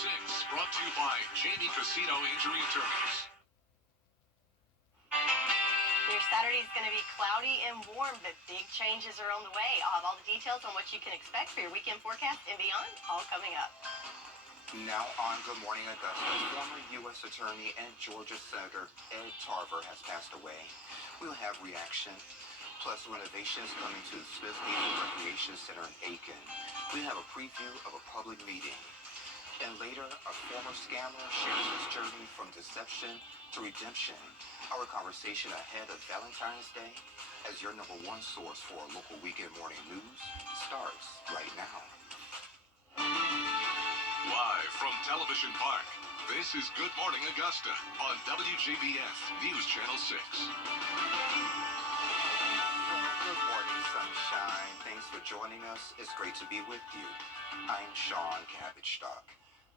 6, brought to you by Jamie Casino Injury Attorneys. Your Saturday is going to be cloudy and warm, but big changes are on the way. I'll have all the details on what you can expect for your weekend forecast and beyond, all coming up. Now on Good Morning Augusta, former U.S. Attorney and Georgia Senator Ed Tarver has passed away. We'll have reaction, plus renovations coming to the Smith Haven Recreation Center in Aiken. We'll have a preview of a public meeting. And later, a former scammer shares his journey from deception to redemption. Our conversation ahead of Valentine's Day as your number one source for local weekend morning news starts right now. Live from Television Park, this is Good Morning Augusta on WJBF News Channel 6. Good morning, sunshine. Thanks for joining us. It's great to be with you. I'm Sean Cabbage-Stock.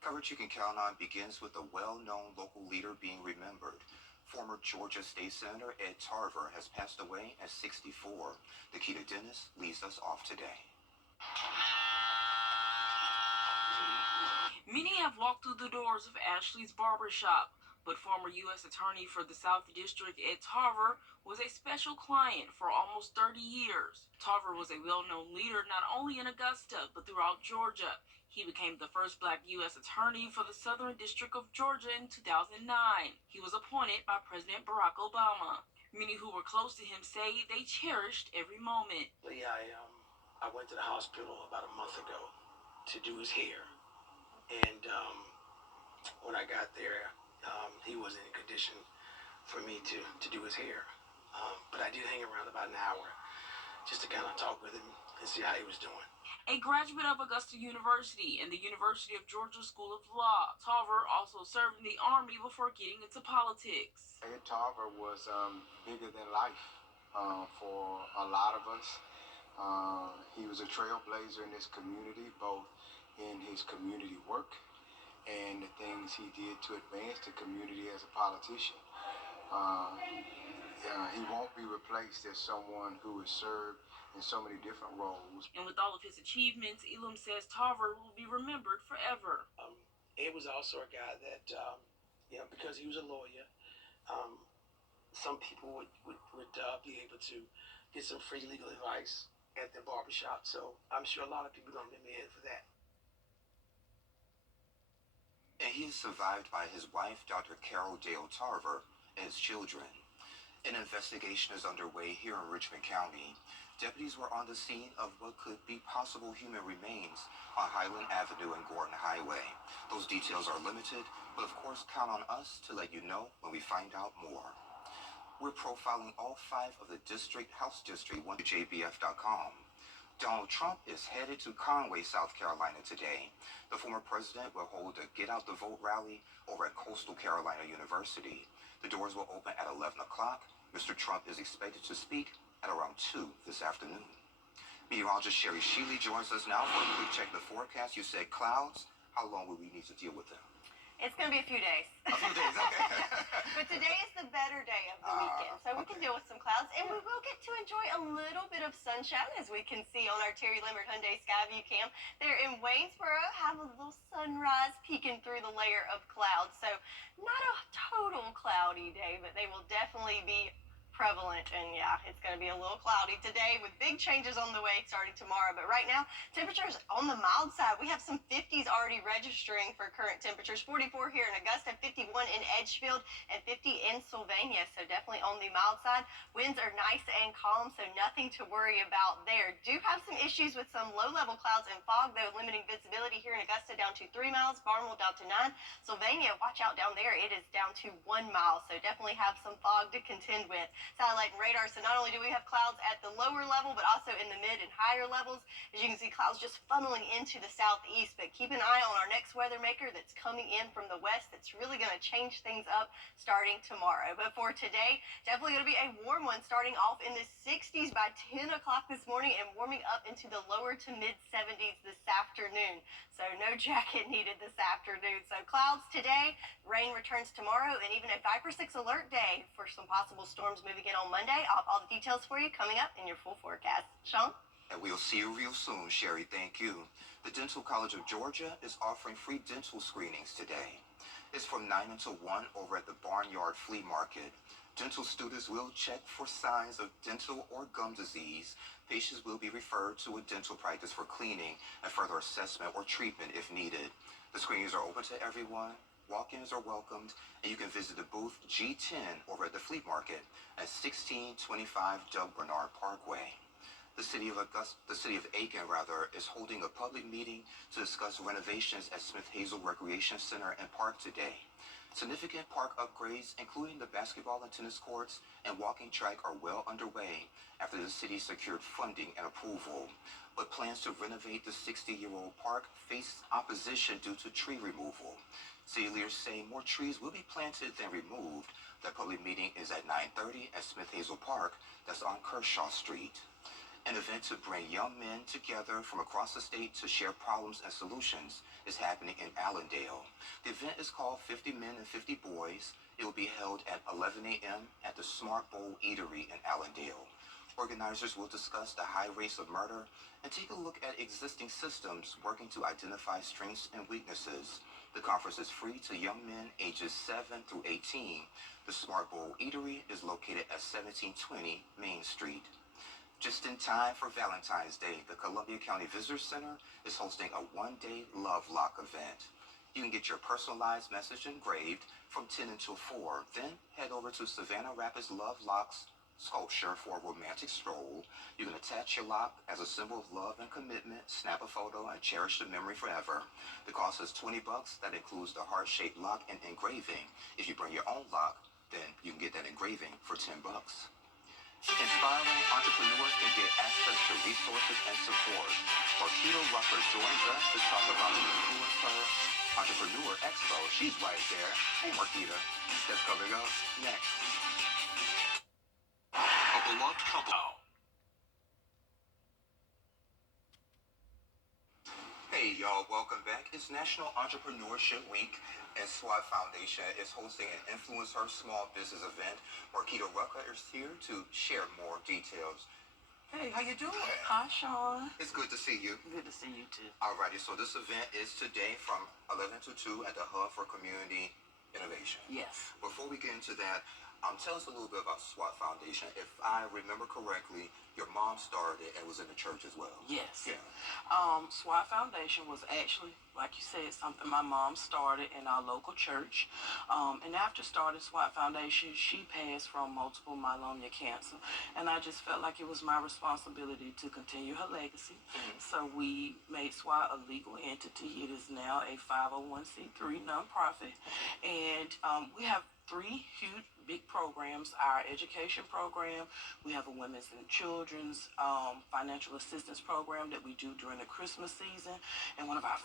Coverage you can count on begins with a well-known local leader being remembered. Former Georgia State Senator Ed Tarver has passed away at 64. Nikita Dennis leads us off today. Many have walked through the doors of Ashley's barbershop, but former U.S. Attorney for the South District Ed Tarver was a special client for almost 30 years. Tarver was a well-known leader not only in Augusta, but throughout Georgia. He became the first black U.S. Attorney for the Southern District of Georgia in 2009. He was appointed by President Barack Obama. Many who were close to him say they cherished every moment. I went to the hospital about a month ago to do his hair. And when I got there, he wasn't in condition for me to do his hair. But I did hang around about an hour just to kind of talk with him and see how he was doing. A graduate of Augusta University and the University of Georgia School of Law, Tarver also served in the Army before getting into politics. Ed Tarver was bigger than life for a lot of us. He was a trailblazer in this community, both in his community work and the things he did to advance the community as a politician. He won't be replaced as someone who has served in so many different roles. And with all of his achievements, Elam says Tarver will be remembered forever. Ed was also a guy that, because he was a lawyer, some people would be able to get some free legal advice at the barbershop. So I'm sure a lot of people don't remember Ed for that. And he is survived by his wife, Dr. Carol Dale Tarver, and his children. An investigation is underway here in Richmond County. Deputies were on the scene of what could be possible human remains on Highland Avenue and Gordon Highway. Those details are limited, but of course count on us to let you know when we find out more. We're profiling all 5 of the House District 1 WJBF.com. Donald Trump is headed to Conway, South Carolina today. The former president will hold a Get Out the Vote rally over at Coastal Carolina University. The doors will open at 11 o'clock. Mr. Trump is expected to speak at around 2 this afternoon. Meteorologist Sherry Sheely joins us now for a quick check of the forecast. You said clouds. How long will we need to deal with them? It's going to be a few days. A few days, okay. But today is the better day of the weekend, so we can deal with some clouds, and we will get to enjoy a little bit of sunshine, as we can see on our Terry Limerick Hyundai Skyview cam. There in Waynesboro, have a little sunrise peeking through the layer of clouds. So not a total cloudy day, but they will definitely be prevalent, and yeah, it's going to be a little cloudy today with big changes on the way starting tomorrow. But right now, temperatures on the mild side. We have some 50s already registering for current temperatures. 44 here in Augusta, 51 in Edgefield, and 50 in Sylvania, so definitely on the mild side. Winds are nice and calm, so nothing to worry about there. Do have some issues with some low-level clouds and fog, though, limiting visibility here in Augusta down to 3 miles, Barnwell down to 9. Sylvania, watch out down there. It is down to 1 mile, so definitely have some fog to contend with. Satellite and radar, so not only do we have clouds at the lower level, but also in the mid and higher levels. As you can see, clouds just funneling into the southeast, but keep an eye on our next weather maker that's coming in from the west. That's really going to change things up starting tomorrow. But for today, definitely going to be a warm one, starting off in the 60s by 10 o'clock this morning and warming up into the lower to mid 70s this afternoon. So no jacket needed this afternoon. So clouds today, rain returns tomorrow, and even a 5 for 6 alert day for some possible storms moving in on Monday. I'll have all the details for you coming up in your full forecast. Sean? And we'll see you real soon, Sherry. Thank you. The Dental College of Georgia is offering free dental screenings today. It's from 9 until 1 over at the Barnyard Flea Market. Dental students will check for signs of dental or gum disease. Patients will be referred to a dental practice for cleaning and further assessment or treatment if needed. The screenings are open to everyone. Walk-ins are welcomed, and you can visit the booth G10 over at the Flea Market at 1625 Doug Bernard Parkway. The city of Aiken, is holding a public meeting to discuss renovations at Smith Hazel Recreation Center and Park today. Significant park upgrades, including the basketball and tennis courts and walking track, are well underway after the city secured funding and approval. But plans to renovate the 60-year-old park face opposition due to tree removal. City leaders say more trees will be planted than removed. The public meeting is at 9:30 at Smith Hazel Park, that's on Kershaw Street. An event to bring young men together from across the state to share problems and solutions is happening in Allendale. The event is called 50 Men and 50 Boys. It will be held at 11 a.m. at the Smart Bowl Eatery in Allendale. Organizers will discuss the high rates of murder and take a look at existing systems working to identify strengths and weaknesses. The conference is free to young men ages 7 through 18. The Smart Bowl Eatery is located at 1720 Main Street. Just in time for Valentine's Day, the Columbia County Visitor Center is hosting a one-day Love Lock event. You can get your personalized message engraved from 10 until 4. Then head over to Savannah Rapids Love Locks sculpture for a romantic stroll. You can attach your lock as a symbol of love and commitment, snap a photo, and cherish the memory forever. The cost is $20. That includes the heart-shaped lock and engraving. If you bring your own lock, then you can get that engraving for $10. Inspiring entrepreneurs can get access to resources and support. Marquita Rucker joins us to talk about the Influencer Entrepreneur Expo. She's right there. Hey, Marquita. That's coming up next. A beloved couple. Hey, y'all. Welcome back. It's National Entrepreneurship Week, and SWAT Foundation is hosting an Influencer Small Business event. Marquita Rucker is here to share more details. Hey, how you doing? Hi, Sean. It's good to see you. Good to see you too. Alrighty, so this event is today from 11 to 2 at the Hub for Community Innovation. Yes. Before we get into that, tell us a little bit about SWAT Foundation. If I remember correctly, your mom started it and was in the church as well. Yes. Yeah. SWAT Foundation was actually, like you said, something my mom started in our local church. And after starting SWAT Foundation, she passed from multiple myeloma cancer. And I just felt like it was my responsibility to continue her legacy. Mm-hmm. So we made SWAT a legal entity. It is now a 501c3 nonprofit. And we have three huge big programs. Our education program, we have a women's and children's financial assistance program that we do during the Christmas season, and one of my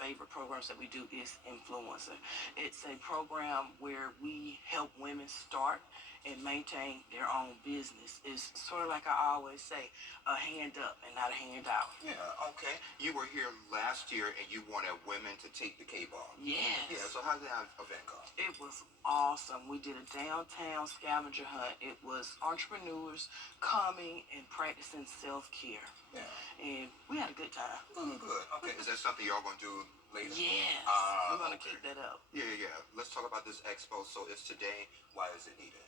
favorite programs that we do is Influencer. It's a program where we help women start and maintain their own business. It's sort of like I always say, a hand up and not a hand out. Yeah, okay. You were here last year and you wanted women to take the cape off. Yes. Yeah, so how did that event go? It was awesome. We did a downtown scavenger hunt. It was entrepreneurs coming and practicing self-care. Yeah. And we had a good time. Good. Okay, is that something y'all gonna do later? Yes. We're going to okay. keep that up. Yeah. Let's talk about this expo. So it's today. Why is it needed?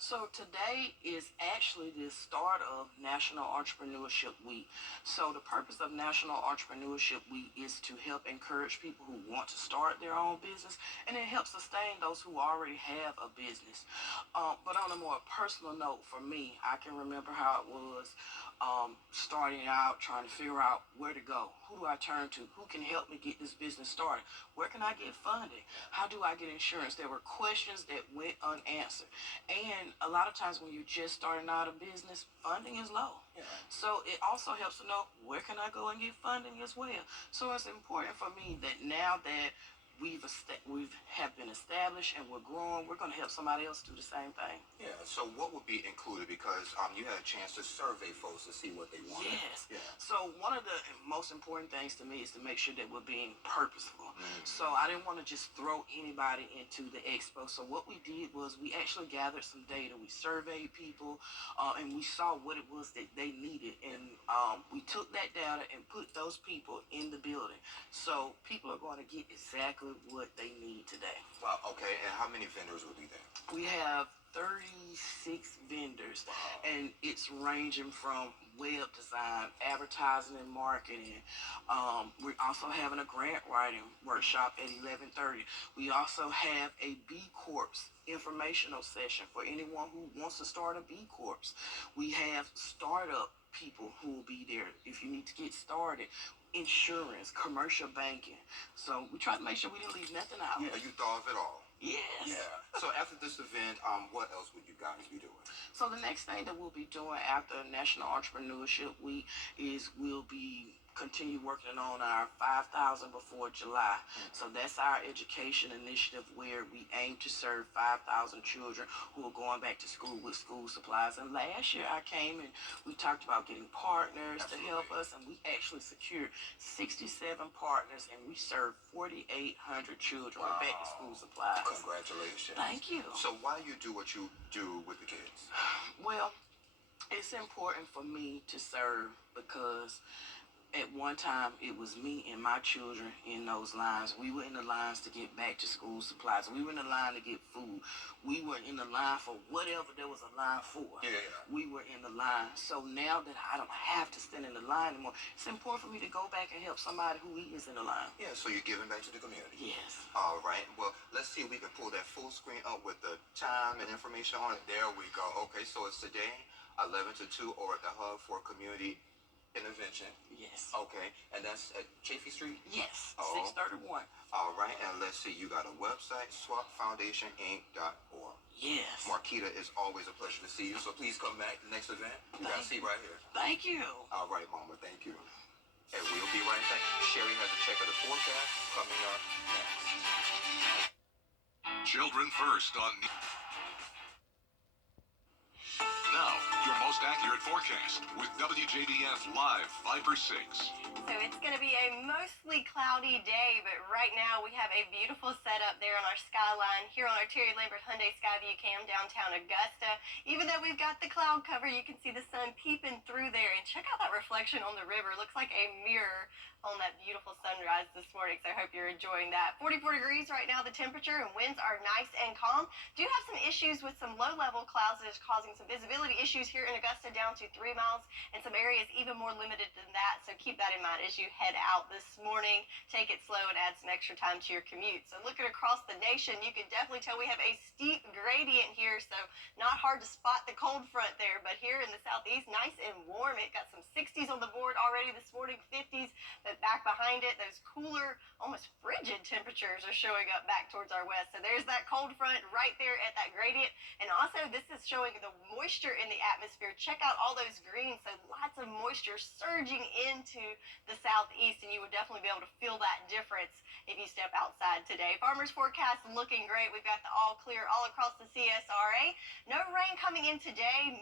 So today is actually the start of National Entrepreneurship Week. So the purpose of National Entrepreneurship Week is to help encourage people who want to start their own business, and it helps sustain those who already have a business. But on a more personal note, for me, I can remember how it was starting out, trying to figure out where to go. Who do I turn to? Who can help me get this business started? Where can I get funding? How do I get insurance? There were questions that went unanswered. And a lot of times when you're just starting out a business, funding is low. Yeah. So it also helps to know where can I go and get funding as well. So it's important for me that now that we have been established and we're growing, we're going to help somebody else do the same thing. Yeah. So what would be included? Because you had a chance to survey folks to see what they wanted. Yes. Yeah. So one of the most important things to me is to make sure that we're being purposeful. So I didn't want to just throw anybody into the expo. So what we did was we actually gathered some data. We surveyed people, and we saw what it was that they needed, and we took that data and put those people in the building. So people are going to get exactly what they need today. Wow. Okay. And how many vendors will be there? We have 36 vendors, and it's ranging from web design, advertising and marketing. We're also having a grant writing workshop at 11:30. We also have a B Corps informational session for anyone who wants to start a B Corps. We have startup people who will be there if you need to get started. Insurance, commercial banking. So we try to make sure we didn't leave nothing out. Yeah, you thought of it all. Yes. Yeah. So after this event, what else would you guys be doing? So the next thing that we'll be doing after National Entrepreneurship Week is we'll be continue working on our 5,000 before July. So that's our education initiative where we aim to serve 5,000 children who are going back to school with school supplies. And last year I came and we talked about getting partners to help us, and we actually secured 67 partners, and we served 4,800 children with back to school supplies. Congratulations. Thank you. So why do you do what you do with the kids? Well, it's important for me to serve because at one time it was me and my children in those lines. We were in the lines to get back to school supplies. We were in the line to get food. We were in the line for whatever there was a line for. Yeah. We were in the line. So now that I don't have to stand in the line anymore, it's important for me to go back and help somebody who is in the line. Yeah, so you're giving back to the community. Yes. All right. Well, let's see if we can pull that full screen up with the time and information on it. There we go. Okay, so it's today, 11 to 2, or at the Hub for Community Intervention. Yes. Okay, and that's at Chafee Street? Yes. Oh. 631. All right, and let's see, you got a website, swapfoundationinc.org. Yes. Marquita, it's always a pleasure to see you, so please come back next event. You got a seat right here. Thank you. All right, Mama, thank you. And we'll be right back. Sherry has a check of the forecast coming up next. Children first on. Now, your most accurate forecast with WJBF Live 5/6. So it's going to be a mostly cloudy day, but right now we have a beautiful setup there on our skyline here on our Terry Lambert Hyundai Skyview Cam downtown Augusta. Even though we've got the cloud cover, you can see the sun peeping through there, and check out that reflection on the river. Looks like a mirror on that beautiful sunrise this morning, so I hope you're enjoying that. 44 degrees right now, the temperature, and winds are nice and calm. Do have some issues with some low-level clouds that is causing some visibility issues here in Augusta down to 3 miles, and some areas even more limited than that, so keep that in mind as you head out this morning. Take it slow and add some extra time to your commute. So looking across the nation, you can definitely tell we have a steep gradient here, so not hard to spot the cold front there, but here in the southeast, nice and warm. It got some 60s on the board already this morning, 50s, but back behind it, those cooler, almost frigid temperatures are showing up back towards our west. So there's that cold front right there at that gradient, and also this is showing the moisture in the atmosphere. Check out all those greens, so lots of moisture surging into the southeast, and you would definitely be able to feel that difference if you step outside today. Farmers forecast looking great. We've got the all clear all across the CSRA. No rain coming in today,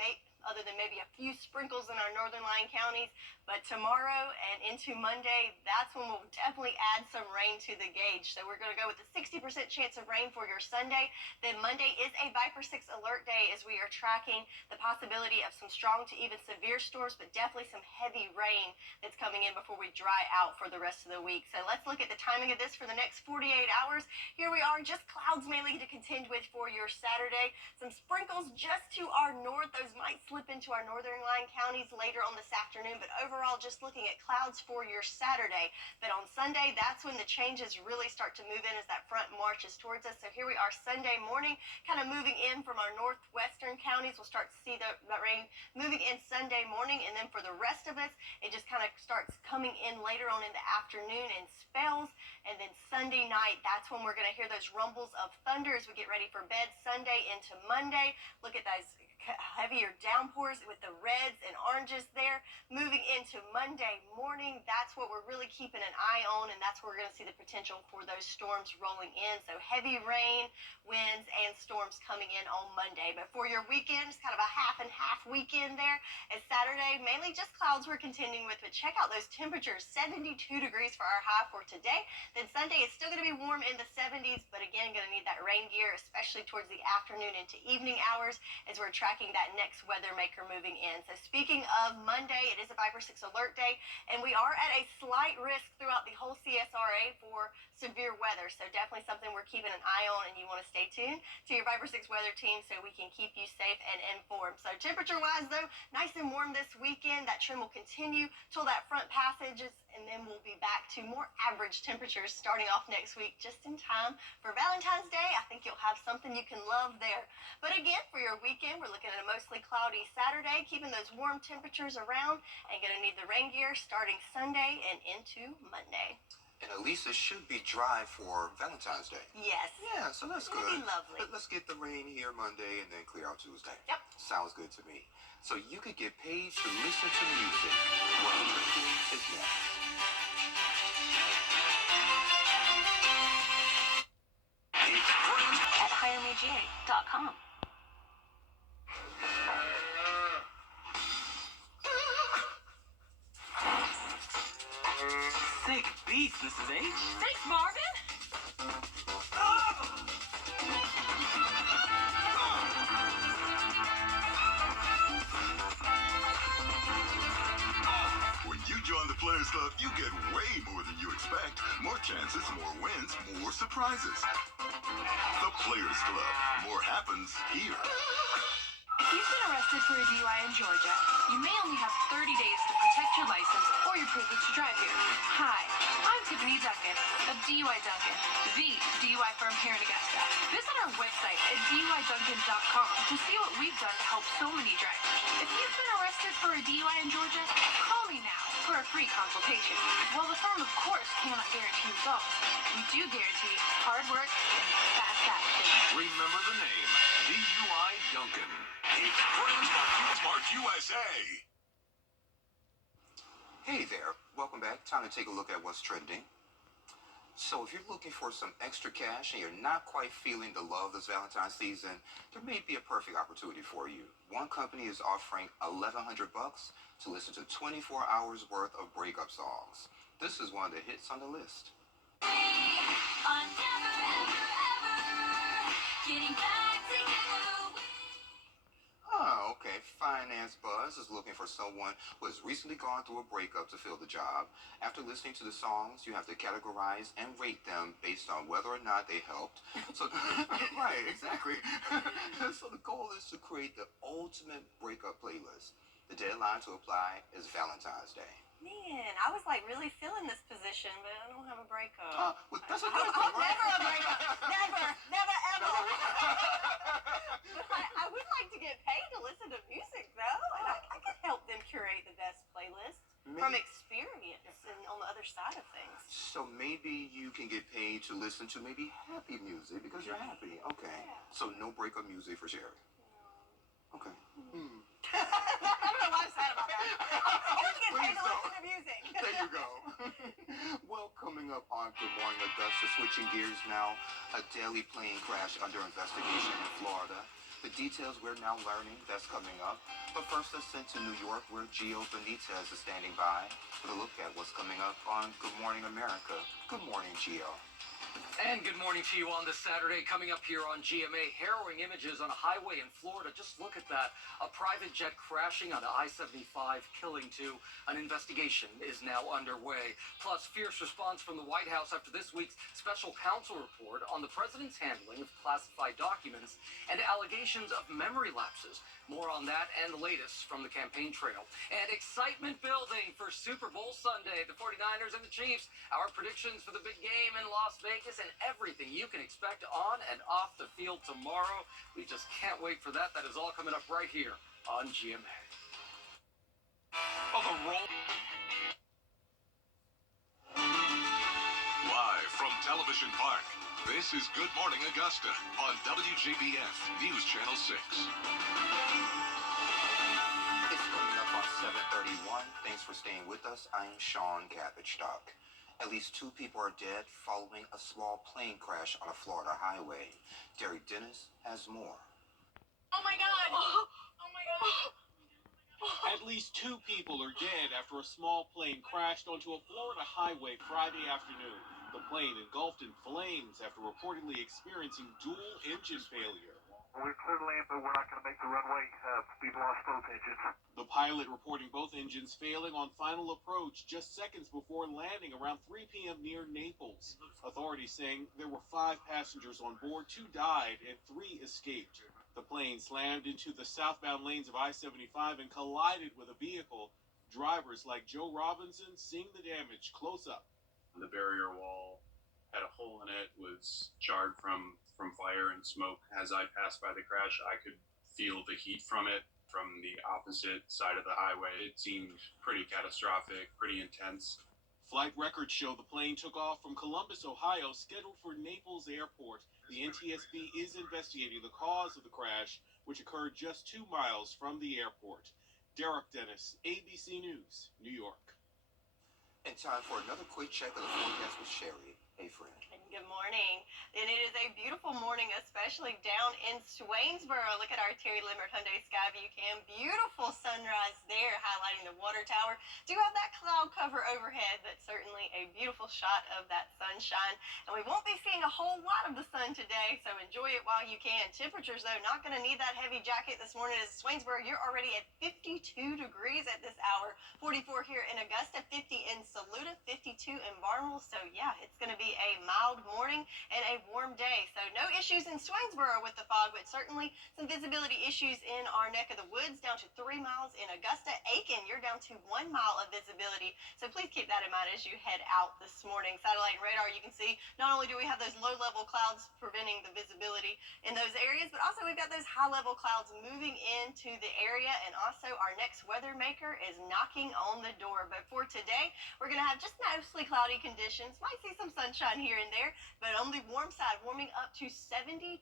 other than maybe a few sprinkles in our northern line counties. But tomorrow and into Monday, that's when we'll definitely add some rain to the gauge. So we're going to go with a 60% chance of rain for your Sunday. Then Monday is a Viper 6 alert day as we are tracking the possibility of some strong to even severe storms, but definitely some heavy rain that's coming in before we dry out for the rest of the week. So let's look at the timing of this for the next 48 hours. Here we are, just clouds mainly to contend with for your Saturday. Some sprinkles just to our north. Those might slip into our northern line counties later on this afternoon, but overall just looking at clouds for your Saturday. But on Sunday, that's when the changes really start to move in as that front marches towards us. So here we are Sunday morning, kind of moving in from our northwestern counties. We'll start to see that rain moving in Sunday morning, and then for the rest of us, it just kind of starts coming in later on in the afternoon in spells. And then Sunday night, that's when we're going to hear those rumbles of thunder as we get ready for bed Sunday into Monday. Look at those heavier downpours with the reds and orange oranges there. Moving into Monday morning, that's what we're really keeping an eye on, and that's where we're going to see the potential for those storms rolling in. So heavy rain, winds, and storms coming in on Monday. But for your weekend, it's kind of a half and half weekend there. As Saturday, mainly just clouds we're contending with, but check out those temperatures, 72 degrees for our high for today. Then Sunday, it's still going to be warm in the 70s, but again, going to need that rain gear, especially towards the afternoon into evening hours as we're tracking that next weather maker moving in. So speaking of Monday, it is a Viper 6 alert day, and we are at a slight risk throughout the whole CSRA for severe weather. So definitely something we're keeping an eye on, and you want to stay tuned to your Viper 6 weather team so we can keep you safe and informed. So temperature-wise, though, nice and warm this weekend. That trend will continue till that front passages, and then we'll be back to more average temperatures starting off next week, just in time for Valentine's Day. I think you'll have something you can love there. But again, for your weekend, we're looking at a mostly cloudy Saturday, keeping those warm temperatures around, and going to need the rain gear starting Sunday and into Monday. And Elisa should be dry for Valentine's Day. Yes. Yeah, so that's It's good. gonna be lovely. Let's get the rain here Monday and then clear out Tuesday. Yep. Sounds good to me. So you could get paid to listen to music. Well, drinking is next. At HireMeGA.com. Sick beats, Mrs. H. Thanks, Marvin. When you join the Players Club, you get way more than you expect. More chances, more wins, more surprises. The Players Club. More happens here. If you've been arrested for a DUI in Georgia, you may only have 30 days to protect your license or your privilege to drive here. Hi, I'm Tiffany Duncan of DUI Duncan, the DUI firm here in Augusta. Visit our website at DUIDuncan.com to see what we've done to help so many drivers. If you've been arrested for a DUI in Georgia, call me now for a free consultation. While the firm, of course, cannot guarantee results, we do guarantee hard work and fast action. Remember the name, DUI Duncan. It's Smart USA. Hey there. Welcome back. Time to take a look at what's trending. So if you're looking for some extra cash and you're not quite feeling the love this Valentine's season, there may be a perfect opportunity for you. One company is offering $1,100 to listen to 24 hours worth of breakup songs. This is one of the hits on the list. Oh, okay. Finance Buzz is looking for someone who has recently gone through a breakup to fill the job. After listening to the songs, you have to categorize and rate them based on whether or not they helped. So, right, exactly. So the goal is to create the ultimate breakup playlist. The deadline to apply is Valentine's Day. Man, I was like really feeling this position, but I don't have a breakup. Well, that's a good thing, right? Never a breakup. Never, ever. But I would like to get paid to listen to music, though, and I could help them curate the best playlist from experience and on the other side of things. So maybe you can get paid to listen to maybe happy music because you're happy. Okay. Yeah. So no breakup music for Sherry. Okay. I don't know why I'm sad about that. I want to get paid to listen to music. There you go. Well, coming up on Good Morning Augusta, switching gears now, a deadly plane crash under investigation in Florida. The details we're now learning, that's coming up. But first, let's send to New York, where Gio Benitez is standing by with a look at what's coming up on Good Morning America. Good morning, Gio. And good morning to you on this Saturday. Coming up here on GMA, harrowing images on a highway in Florida. Just look at that. A private jet crashing on I-75, killing two. An investigation is now underway. Plus, fierce response from the White House after this week's special counsel report on the president's handling of classified documents and allegations of memory lapses. More on that and the latest from the campaign trail. And excitement building for Super Bowl Sunday. The 49ers and the Chiefs. Our predictions for the big game in Las Vegas and everything you can expect on and off the field tomorrow. We just can't wait for that. That is all coming up right here on GMA. Oh, the roll. Live from Television Park, this is Good Morning Augusta on WJBF News Channel 6. It's coming up on 7 everyone. Thanks for staying with us. I'm Sean Gabbichstock. At least 2 people are dead following a small plane crash on a Florida highway. Derek Dennis has more. Oh my God! Oh my God! At least 2 people are dead after a small plane crashed onto a Florida highway Friday afternoon. The plane engulfed in flames after reportedly experiencing dual engine failure. We're clear to land, but we're not going to make the runway. We've lost both engines. The pilot reporting both engines failing on final approach just seconds before landing around 3 p.m. near Naples. Authorities saying there were 5 passengers on board, 2 died and 3 escaped. The plane slammed into the southbound lanes of I-75 and collided with a vehicle. Drivers like Joe Robinson seeing the damage close up. The barrier wall had a hole in it, was charred from fire and smoke. As I passed by the crash, I could feel the heat from it from the opposite side of the highway. It seemed pretty catastrophic, pretty intense. Flight records show the plane took off from Columbus, Ohio, scheduled for Naples Airport. The NTSB is investigating the cause of the crash, which occurred just 2 miles from the airport. Derek Dennis, ABC News, New York. And time for another quick check of the forecast with Sherry. Hey, friend. Good morning. And it is a beautiful morning, especially down in Swainsboro. Look at our Terry Limerick Hyundai Skyview cam. Beautiful sunrise there, highlighting the water tower. Do have that cloud cover overhead, but certainly a beautiful shot of that sunshine. And we won't be seeing a whole lot of the sun today, so enjoy it while you can. Temperatures, though, not going to need that heavy jacket this morning. As Swainsboro, you're already at 52 degrees at this hour. 44 here in Augusta, 50 in Saluda, 52 in Barnwell. So, yeah, it's going to be a mild morning and a warm day. So no issues in Swainsboro with the fog, but certainly some visibility issues in our neck of the woods, down to 3 miles in Augusta. Aiken, you're down to 1 mile of visibility. So please keep that in mind as you head out this morning. Satellite and radar, you can see not only do we have those low-level clouds preventing the visibility in those areas, but also we've got those high-level clouds moving into the area, and also our next weather maker is knocking on the door. But for today, we're going to have just mostly cloudy conditions. Might see some sunshine here and there, but on the warm side, warming up to 72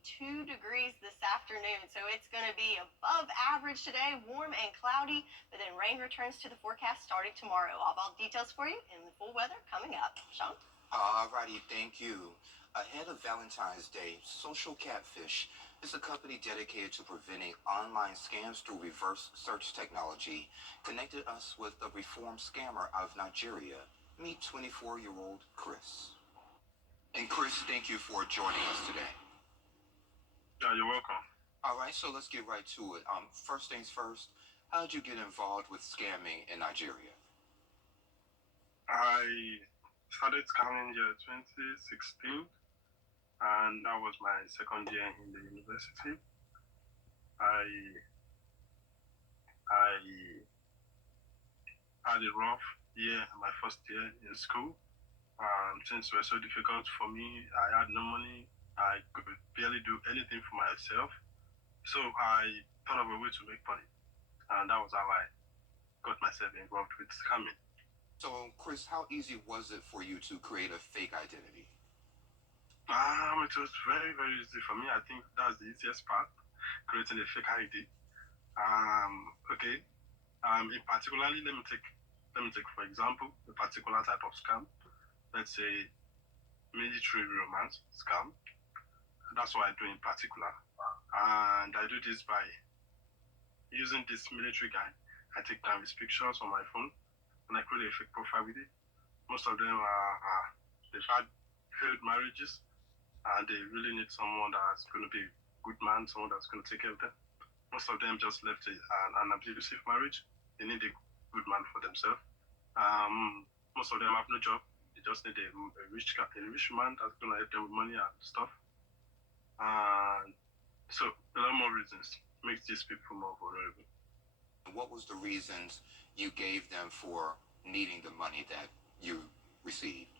degrees this afternoon. So it's going to be above average today, warm and cloudy, but then rain returns to the forecast starting tomorrow. All details for you in the full weather coming up. Sean? Alrighty, thank you. Ahead of Valentine's Day, Social Catfish is a company dedicated to preventing online scams through reverse search technology, connected us with a reformed scammer out of Nigeria. Meet 24-year-old Chris. And Chris, thank you for joining us today. Yeah, you're welcome. All right, so let's get right to it. First things first, how did you get involved with scamming in Nigeria? I started scamming year 2016, and that was my second year in the university. I had a rough year, my first year in school. Things were so difficult for me. I had no money. I could barely do anything for myself. So I thought of a way to make money. And that was how I got myself involved with scamming. So, Chris, how easy was it for you to create a fake identity? It was very, very easy for me. I think that's the easiest part, creating a fake ID. In particularly, let me take for example a particular type of scam. Let's say military romance scam. That's what I do in particular. And I do this by using this military guy. I take down his pictures on my phone and I create a fake profile with it. Most of them they've had failed marriages and they really need someone that's going to be a good man, someone that's going to take care of them. Most of them just left an abusive marriage. They need a good man for themselves. Most of them have no job. They just need a rich man that's going to help them with money and stuff. So a lot more reasons makes these people more vulnerable. What was the reasons you gave them for needing the money that you received?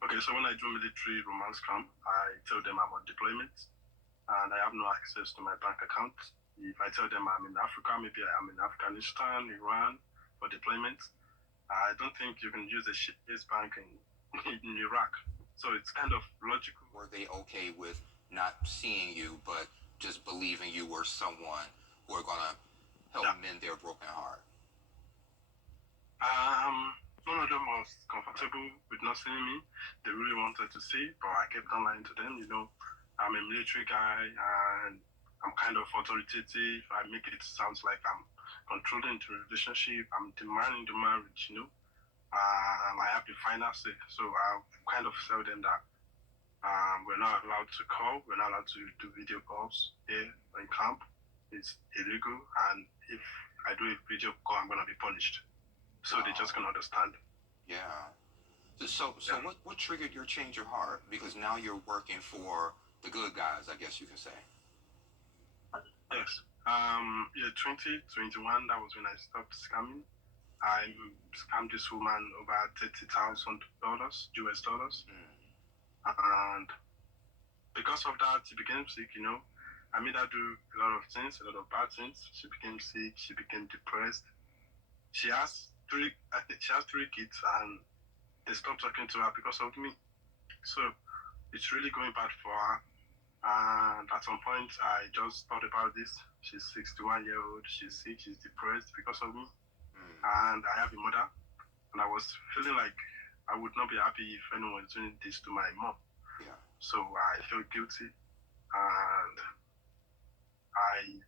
Okay, so when I do military romance camp, I tell them I'm on deployment and I have no access to my bank account. If I tell them I'm in Africa, maybe I'm in Afghanistan, Iran for deployment, I don't think you can use a shit-based bank in Iraq. So it's kind of logical. Were they okay with not seeing you, but just believing you were someone who are going to help mend their broken heart? was comfortable with not seeing me. They really wanted to see, but I kept on lying to them. I'm a military guy and I'm kind of authoritative. I make it sound like I'm controlling the relationship. I'm demanding the marriage, I have the final say. So I kind of tell them that we're not allowed to call. We're not allowed to do video calls here in camp. It's illegal. And if I do a video call, I'm going to be punished. So they just can understand. Yeah. So what triggered your change of heart? Because now you're working for the good guys, I guess you can say. Yes. 2021, that was when I stopped scamming. I scammed this woman over $30,000 US dollars. And because of that, she became sick, I made her do a lot of things, a lot of bad things. She became sick, she became depressed. She has three kids, and they stopped talking to her because of me. So it's really going bad for her. And at some point, I just thought about this. She's 61-year-old, she's sick, she's depressed because of me. And I have a mother, and I was feeling like I would not be happy if anyone was doing this to my mom. Yeah. So I felt guilty, and I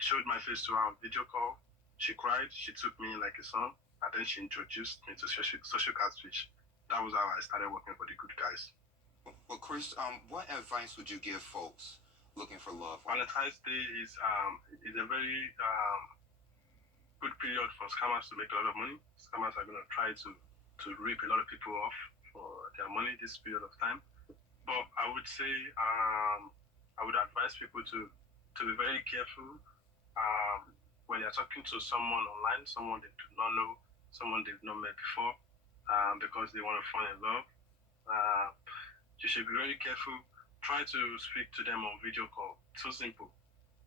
showed my face to her on video call. She cried, she took me like a son, and then she introduced me to social catfish. That was how I started working for the good guys. Well, Chris, what advice would you give folks looking for love? Valentine's Day is a very good period for scammers to make a lot of money. Scammers are going to try to rip a lot of people off for their money this period of time. But I would say I would advise people to be very careful when you're talking to someone online, someone they do not know, someone they've not met before, because they want to fall in love. You should be very careful. Try to speak to them on video call. It's so simple.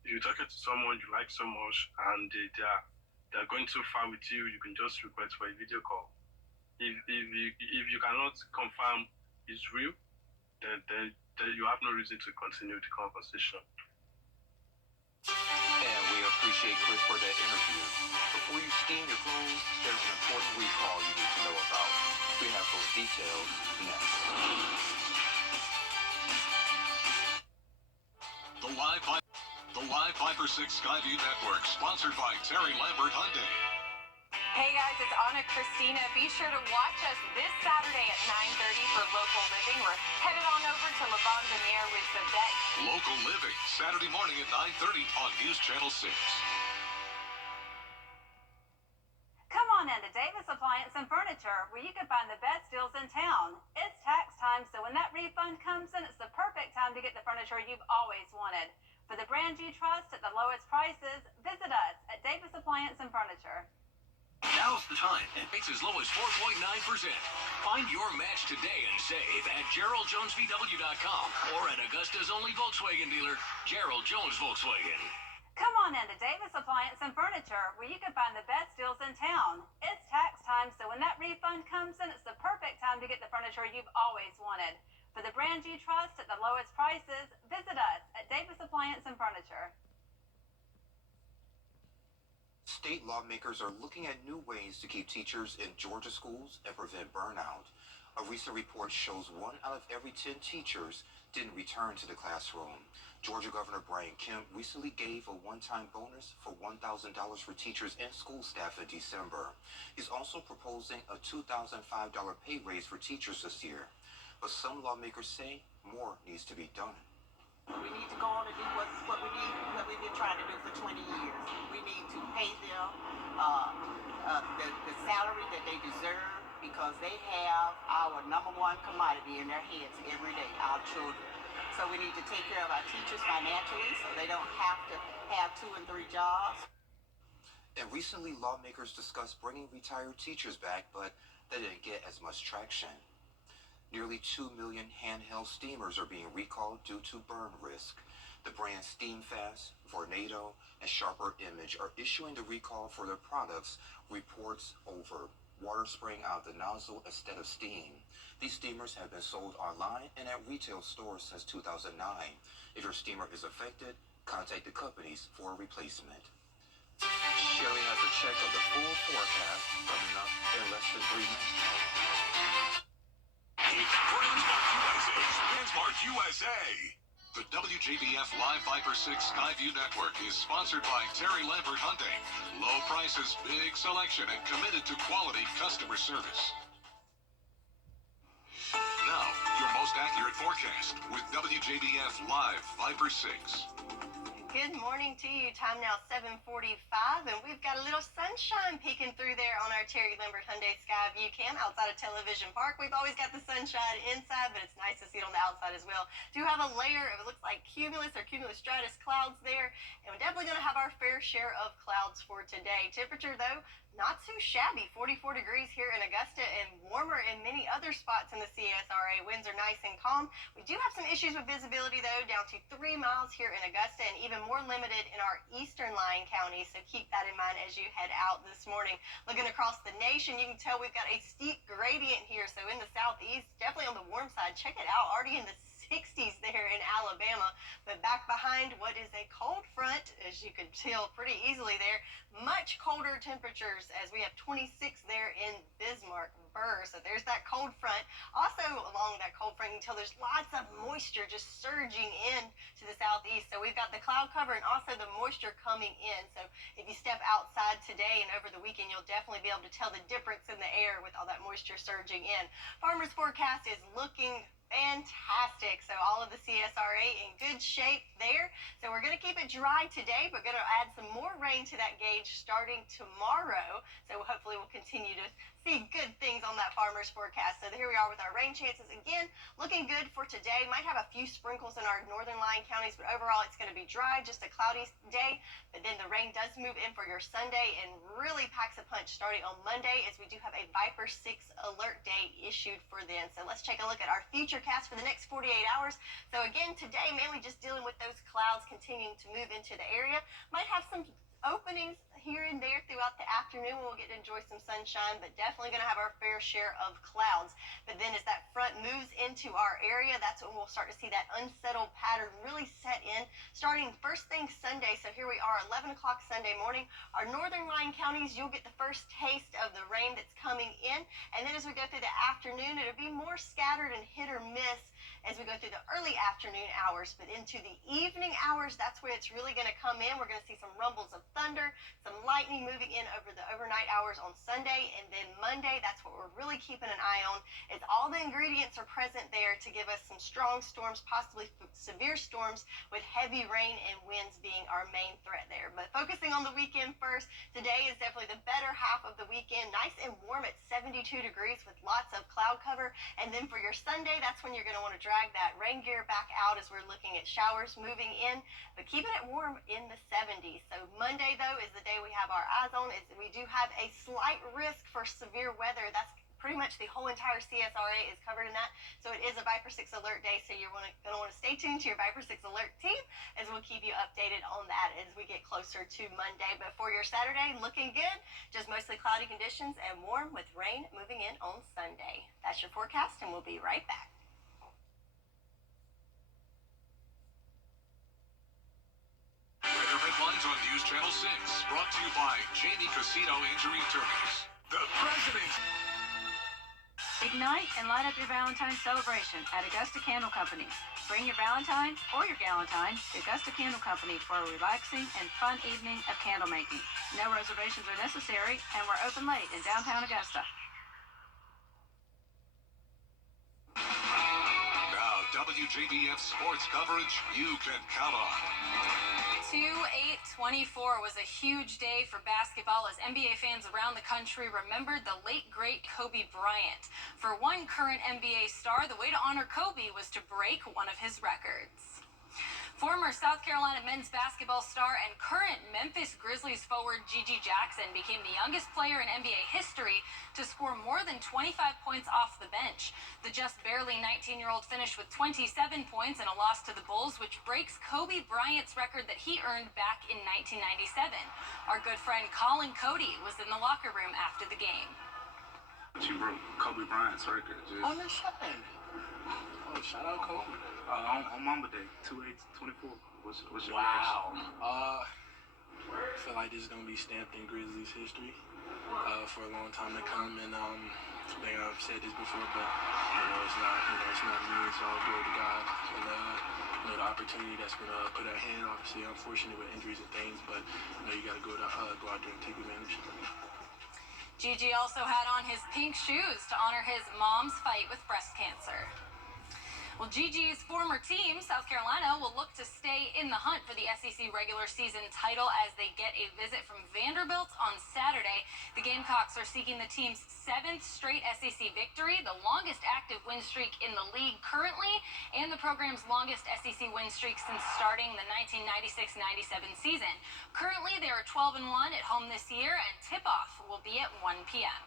If you're talking to someone you like so much and they're going too far with you, you can just request for a video call. If you cannot confirm it's real, then you have no reason to continue the conversation. And we appreciate Chris for that interview. Before you steam your clothes, there's an important recall you need to know about. We have those details next. The Live 5 for 6 Skyview Network, sponsored by Terry Lambert Hyundai. Hey guys, it's Anna Christina. Be sure to watch us this Saturday at 9:30 for Local Living. We're headed on over to La Bandiniere with Vivette. Local Living, Saturday morning at 9:30 on News Channel 6. Come on into Davis Appliance and Furniture, where you can find the best deals in town. It's tax time, so when that refund comes in, it's the perfect time to get the furniture you've always wanted. For the brand you trust at the lowest prices, visit us at Davis Appliance and Furniture. Now's the time, and rates as low as 4.9%. Find your match today and save at GeraldJonesVW.com or at Augusta's only Volkswagen dealer, Gerald Jones Volkswagen. Come on into Davis Appliance and Furniture, where you can find the best deals in town. It's tax time, so when that refund comes in, it's the perfect time to get the furniture you've always wanted. For the brand you trust at the lowest prices, visit us at Davis Appliance and Furniture. State lawmakers are looking at new ways to keep teachers in Georgia schools and prevent burnout. A recent report shows 1 out of every 10 teachers didn't return to the classroom. Georgia Governor Brian Kemp recently gave a one-time bonus for $1,000 for teachers and school staff in December. He's also proposing a $2,005 pay raise for teachers this year. But some lawmakers say more needs to be done. We need to go on and do what we've been trying to do for 20 years. We need to pay them the salary that they deserve, because they have our number one commodity in their hands every day, our children. So we need to take care of our teachers financially so they don't have to have 2 and 3 jobs. And recently, lawmakers discussed bringing retired teachers back, but they didn't get as much traction. Nearly 2 million handheld steamers are being recalled due to burn risk. The brands Steamfast, Vornado, and Sharper Image are issuing the recall for their products, reports over water spraying out the nozzle instead of steam. These steamers have been sold online and at retail stores since 2009. If your steamer is affected, contact the companies for a replacement. Sherry has a check of the full forecast coming up in less than 3 minutes. It's Transmart USA. The WJBF Live Viper 6 Skyview Network is sponsored by Terry Lambert Hyundai. Low prices, big selection, and committed to quality customer service. Now, your most accurate forecast with WJBF Live Viper 6. Good morning to you. Time now 7:45, and we've got a little sunshine peeking through there on our Terry Lambert Hyundai Skyview cam outside of Television Park. We've always got the sunshine inside, but it's nice to see it on the outside as well. Do have a layer of, it looks like cumulus or cumulus-stratus clouds there, and we're definitely going to have our fair share of clouds for today. Temperature, though, not too shabby, 44 degrees here in Augusta and warmer in many other spots in the CSRA. Winds are nice and calm. We do have some issues with visibility, though, down to 3 miles here in Augusta and even more limited in our eastern lying counties, so keep that in mind as you head out this morning. Looking across the nation, you can tell we've got a steep gradient here, so in the southeast, definitely on the warm side. Check it out, already in the 60s there in Alabama, but back behind what is a cold front, as you can tell pretty easily there, much colder temperatures as we have 26 there in Bismarck, Burr. So there's that cold front. Also along that cold front, you can tell there's lots of moisture just surging in to the southeast. So we've got the cloud cover and also the moisture coming in. So if you step outside today and over the weekend, you'll definitely be able to tell the difference in the air with all that moisture surging in. Farmers forecast is looking fantastic. So all of the CSRA in good shape there. So we're going to keep it dry today, but going to add some more rain to that gauge starting tomorrow. So hopefully we'll continue to see good things on that farmer's forecast. So here we are with our rain chances. Again, looking good for today. Might have a few sprinkles in our northern lying counties, but overall it's going to be dry, just a cloudy day. But then the rain does move in for your Sunday and really packs a punch starting on Monday, as we do have a Viper 6 alert day issued for then. So let's take a look at our future cast for the next 48 hours. So again, today mainly just dealing with those clouds continuing to move into the area. Might have some openings here and there throughout the afternoon. We'll get to enjoy some sunshine, but definitely going to have our fair share of clouds. But then as that front moves into our area, that's when we'll start to see that unsettled pattern really set in starting first thing Sunday. So here we are, 11 o'clock Sunday morning. Our northern lying counties, you'll get the first taste of the rain that's coming in. And then as we go through the afternoon, it'll be more scattered and hit or miss as we go through the early afternoon hours. But into the evening hours, that's where it's really going to come in. We're going to see some rumbles of thunder, some lightning moving in over the overnight hours on Sunday, and then Monday, that's what we're really keeping an eye on, is all the ingredients are present there to give us some strong storms, possibly severe storms, with heavy rain and winds being our main threat there. But focusing on the weekend first, today is definitely the better half of the weekend, nice and warm at 72 degrees with lots of cloud cover. And then for your Sunday, that's when you're going to want to drag that rain gear back out as we're looking at showers moving in, but keeping it warm in the 70s. So Monday, though, is the day we have our eyes on. We do have a slight risk for severe weather. That's pretty much the whole entire CSRA is covered in that. So it is a Viper 6 alert day, so you're going to want to stay tuned to your Viper 6 alert team, as we'll keep you updated on that as we get closer to Monday. But for your Saturday, looking good, just mostly cloudy conditions and warm with rain moving in on Sunday. That's your forecast, and we'll be right back. Weather headlines on News Channel 6, brought to you by Jamie Casino Injury Attorneys. The President. Ignite and light up your Valentine's celebration at Augusta Candle Company. Bring your Valentine or your Galentine to Augusta Candle Company for a relaxing and fun evening of candle making. No reservations are necessary, and we're open late in downtown Augusta. Now, WJBF sports coverage you can count on. 2/8/24 was a huge day for basketball as NBA fans around the country remembered the late, great Kobe Bryant. For one current NBA star, the way to honor Kobe was to break one of his records. Former South Carolina men's basketball star and current Memphis Grizzlies forward Gigi Jackson became the youngest player in NBA history to score more than 25 points off the bench. The just barely 19-year-old finished with 27 points in a loss to the Bulls, which breaks Kobe Bryant's record that he earned back in 1997. Our good friend Colin Cody was in the locker room after the game. She broke Kobe Bryant's record. On the shot. Oh, shout out Kobe. On Mamba Day, 2/8/24. What's your Wow. I feel like this is going to be stamped in Grizzlies history. for a long time to come. And I've said this before, but it's not me. It's all glory to God. And the opportunity that's been put at hand. Obviously, unfortunate with injuries and things, but you got to go out there and take advantage. Gigi also had on his pink shoes to honor his mom's fight with breast cancer. Well, Gigi's former team, South Carolina, will look to stay in the hunt for the SEC regular season title as they get a visit from Vanderbilt on Saturday. The Gamecocks are seeking the team's 7th straight SEC victory, the longest active win streak in the league currently, and the program's longest SEC win streak since starting the 1996-97 season. Currently, they are 12-1 at home this year, and tip-off will be at 1 p.m.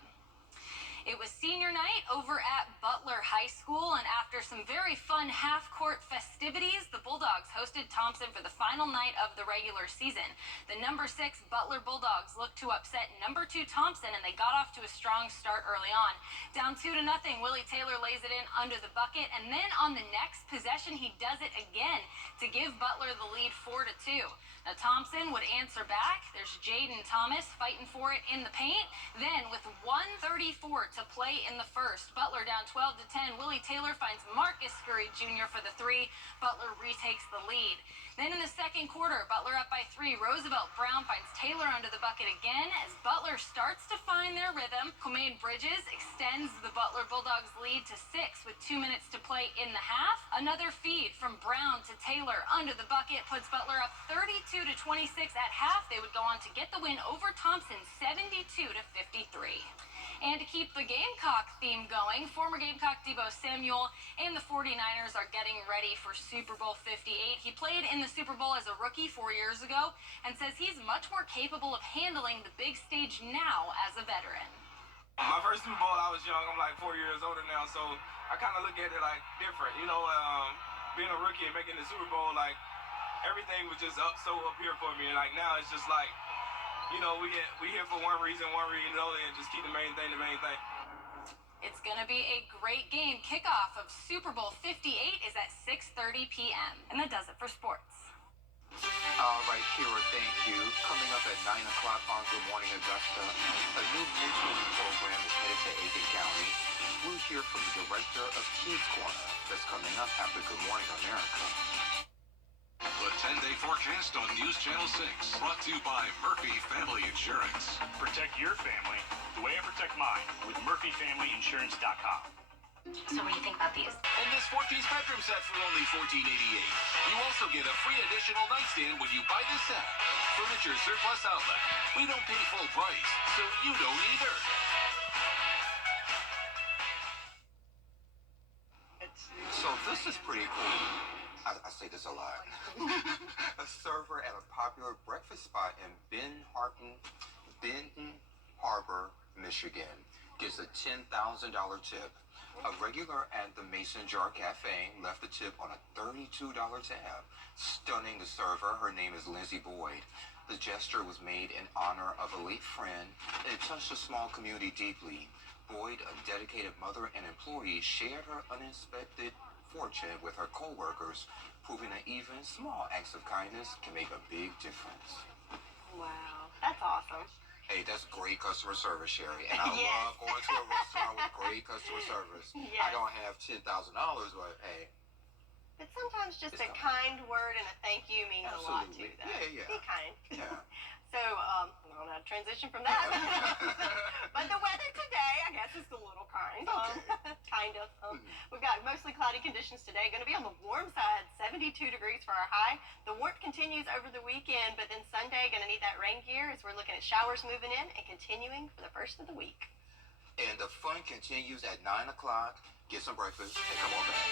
It was senior night over at Butler High School, and after some very fun half-court festivities, the Bulldogs hosted Thompson for the final night of the regular season. The number 6 Butler Bulldogs looked to upset number 2 Thompson, and they got off to a strong start early on. Down 2-0, Willie Taylor lays it in under the bucket, and then on the next possession, he does it again to give Butler the lead 4-2. Now, Thompson would answer back. There's Jaden Thomas fighting for it in the paint. Then, with 1:34 to play in the first, Butler down 12-10. Willie Taylor finds Marcus Scurry Jr. for the 3. Butler retakes the lead. Then in the second quarter, Butler up by 3. Roosevelt Brown finds Taylor under the bucket again as Butler starts to find their rhythm. Quamaine Bridges extends the Butler Bulldogs lead to 6 with 2 minutes to play in the half. Another feed from Brown to Taylor under the bucket puts Butler up 32-26 at half. They would go on to get the win over Thompson 72-53. And to keep the Gamecock theme going, former Gamecock Deebo Samuel and the 49ers are getting ready for Super Bowl 58. He played in the Super Bowl as a rookie 4 years ago and says he's much more capable of handling the big stage now as a veteran. My first Super Bowl, I was young. I'm like 4 years older now, so I kind of look at it like different. Being a rookie and making the Super Bowl, like everything was just up here for me. And like now it's just like, we here for one reason only, and just keep the main thing the main thing. It's going to be a great game. Kickoff of Super Bowl 58 is at 6:30 p.m. And that does it for sports. All right, Kira, thank you. Coming up at 9 o'clock on Good Morning Augusta, a new mentoring program is headed to Aiken County. We'll hear from the director of Kids Corner that's coming up after Good Morning America. The 10-day forecast on News Channel 6, brought to you by Murphy Family Insurance. Protect your family the way I protect mine with MurphyFamilyInsurance.com. So what do you think about these? And this 4-piece bedroom set for only $14.88. You also get a free additional nightstand when you buy this set. Furniture Surplus Outlet. We don't pay full price, so you don't either. So this is pretty cool. I say this a lot. A server at a popular breakfast spot in Benton Harbor, Michigan, gets a $10,000 tip. A regular at the Mason Jar Cafe left a tip on a $32 tab. Stunning the server, her name is Lindsay Boyd. The gesture was made in honor of a late friend, and it touched the small community deeply. Boyd, a dedicated mother and employee, shared her unexpected fortune with her co-workers, proving that even small acts of kindness can make a big difference. Wow, that's awesome. Hey, that's great customer service, Sherry. And I Yes. love going to a restaurant with great customer service. Yes. I don't have $10,000, but hey. But sometimes just It's a kind. kind word and a thank you means a lot too, Absolutely. though. Yeah. Be kind. Yeah. So, I don't know how to transition from that. But the weather today, I guess, is a little kind. Kind of. We've got mostly cloudy conditions today. Going to be on the warm side, 72 degrees for our high. The warmth continues over the weekend, but then Sunday, going to need that rain gear as we're looking at showers moving in and continuing for the first of the week. And the fun continues at 9 o'clock. Get some breakfast and come on back.